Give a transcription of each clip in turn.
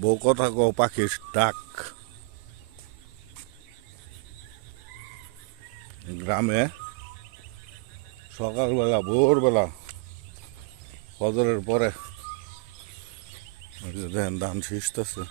বউ কথা কো পাখির ডাক গ্রামে সকালবেলা ভোরবেলা ফজরের পরে দেখেন ধান শিসতেছে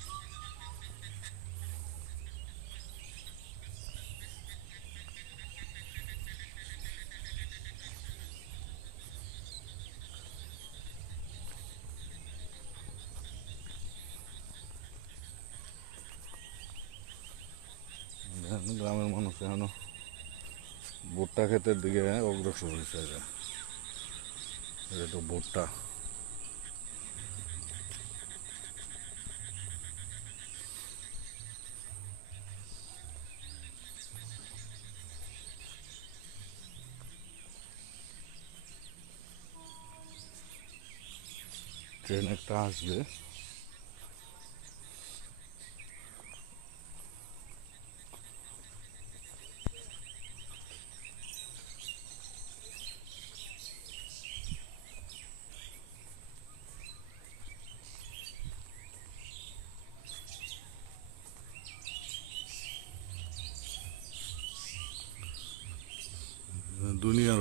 দেখেন মানুষ এখনও ভুট্টা ক্ষেতের দিকে অগ্রসর হয়েছে। এটা তো ভুট্টা ট্রেন একটা আসবে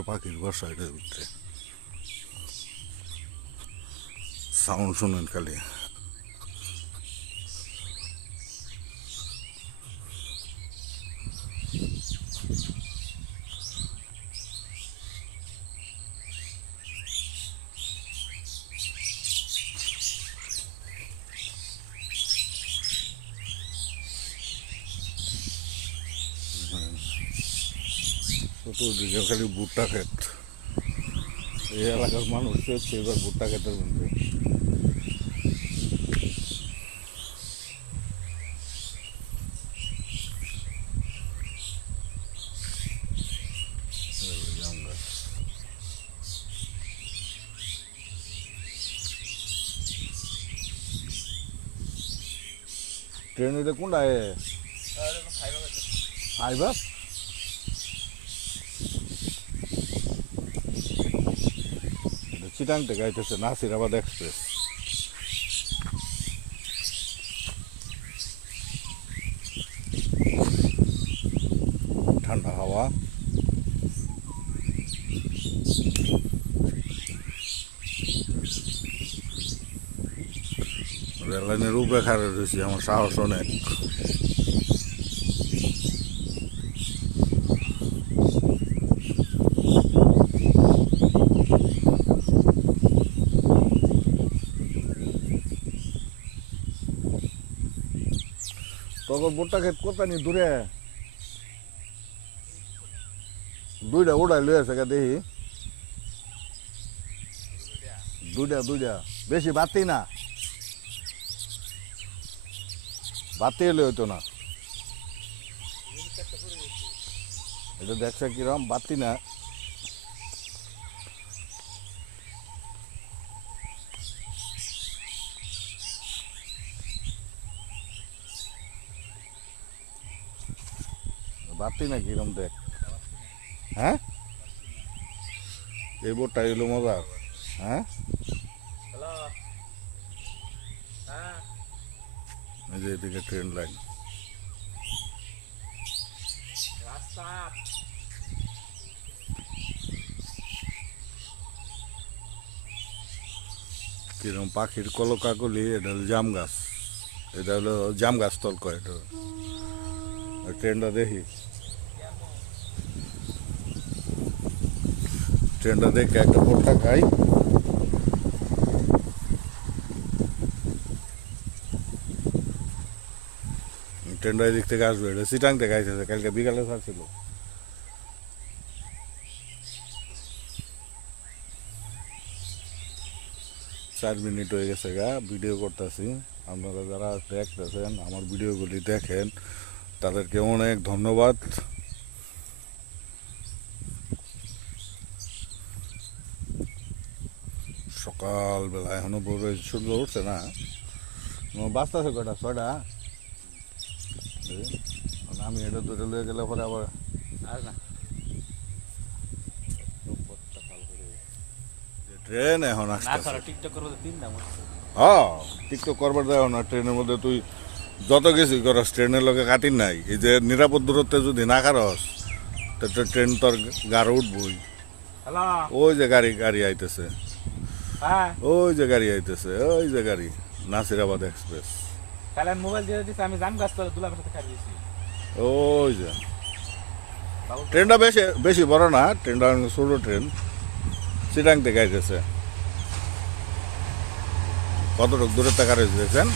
পাখির বাসা এটার ভিতরে সাউন্ড শুনেন খালি। চতুর্দিকে খালি ভুট্টা ক্ষেত। এই এলাকার মানুষ হচ্ছে এবার ভুট্টা ক্ষেতের মধ্যে। ট্রেন এটা কোনটা ফাইবার চিটাং থেকে নাসিরাবাদ এক্সপ্রেস ঠান্ডা হাওয়া রেললাইনের উপরে রয়েছি আমার সাহস অনেক তখন ভুট্টা ক্ষেত কোথায় নি দূরে। দুইটা উড়াই লই দেখি। দুইটা দুইটা। বেশি বাতি না। বাতি এলে হইতো না। এটা দেখছে কিরম বাতি না। বাতি না কিরম দেখ। হ্যাঁ? এই বোটটা এলো মজার। হ্যাঁ? এদিকে ট্রেন লাইন। কিরম পাখির কলকাকলি, এটা হলো জাম গাছ। এটা হলো জাম গাছ তল কয় এটা ট্রেনটা দেখি ট্রেনটা দেখে একটা পোটটা খাই ট্রেনটা এদিক থেকে আসবে এটা সিটাং থেকে আইতেছে কালকে বিকালে ছাড়ছিল চার মিনিট হয়ে গেছে গা ভিডিও করতেছি আপনারা যারা দেখতেছেন আমার ভিডিওগুলি দেখেন তাদেরকে অনেক ধন্যবাদ। সকালবেলা এখনও বড় সূর্য উঠছে না। বাঁচতেছে কটা ছয়টা? আমি এটা দুটো লয়ে গেলে পরে আবার আর না। ট্রেন এখন করা টিকটক করব তিন দাম হ্যাঁ। টিকটক করবার দেওয়া না ট্রেনের মধ্যে তুই যত কিছুই করস ট্রেনের লোকে কাটি নাই। এই যে নিরাপদ দূরত্বে যদি না কারস তো ট্রেন তোর গাড়ি উঠবই। ওই যে গাড়ি গাড়ি আইতেছে। হ্যাঁ? ওই যে গাড়ি আইতেছে ওই যে গাড়ি নাসিরাবাদ এক্সপ্রেস। তাহলে আমি মোবাইল দিয়ে দিচ্ছি আমি জাম গাছ করে দুলার সাথে খাই দিয়েছি ওই যে। ট্রেনটা বেশি বেশি বড় না ট্রেনটা ছোট ট্রেন। চিটাং থেকে আইতেছে। কতটুকু দূরের টাকা রয়েছে দেখছেন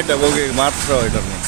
চারটা বগি মাত্র এটা